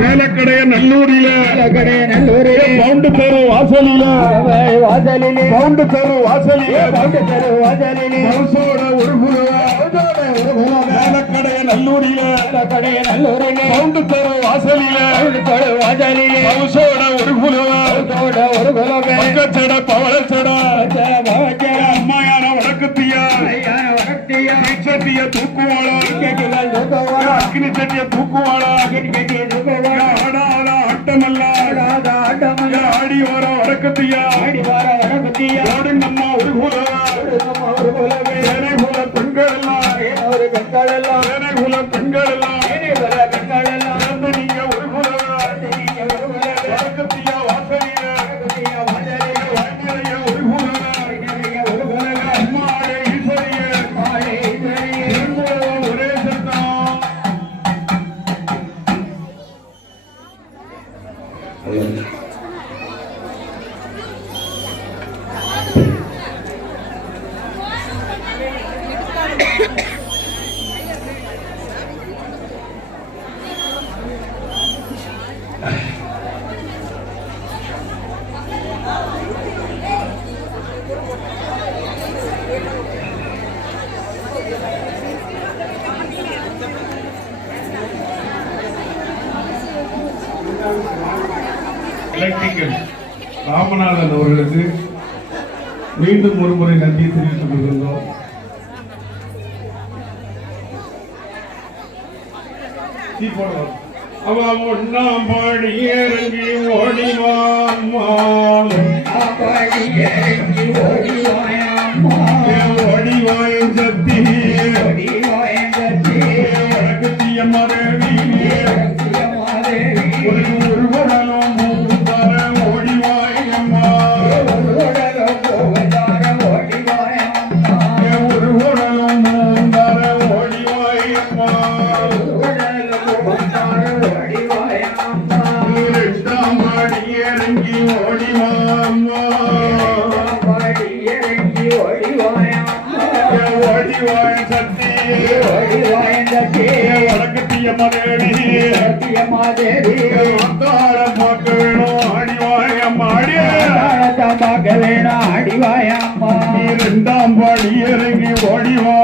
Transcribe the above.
வேலக்கடைய நல்லூரில pound தெரு வாசலில pound தெரு வாசலில ஒரு வேலக்கடைய நல்லூரில பவுண்டு தெரு வாசலில ஒரு குலவ பவளச்சட அம்மையான வடக்கத்தியா தூக்குவாளா அக்னி சட்டிய தூக்குவாளா ஆட்டமல்ல ஆடி வர வடக்கத்தியா ஓடுங்கம்மா ஒரு குலவே ஏனை குல பெண்கள் எல்லாம் ஏனை குல பெண்கள் எல்லாம் நீங்க ஒரு குலவே வடக்கத்தியா வாசலிய ஒரு குலவே அம்மாடே ஈஸ்வரிய ஒரே சத்தம் எலக்ட்ரிக்கல் ராமநாதன் அவர்களுக்கு மீண்டும் ஒரு முறை நன்றி தெரிவித்துக் கொள்கின்றோம். அவன் ஒன்னாம் பாடி இறங்கி ஓடிவான் ஓடிவாயன் சக்தி வடக்கத்திய மரவி ஒரு உடலும் ஓடிவாயம்மா ஒரு உடலும் ஓடிவாயம்மா இரண்டாம் பாடி இறங்கி ஓடிவாம்மா ஓடிவாயன் சக்தி வடக்கத்திய மதேவி பார்க்க வேணும் அடிவாயம்மா அடிவாயம்மா இரண்டாம் பாடி இறங்கி ஓடிவா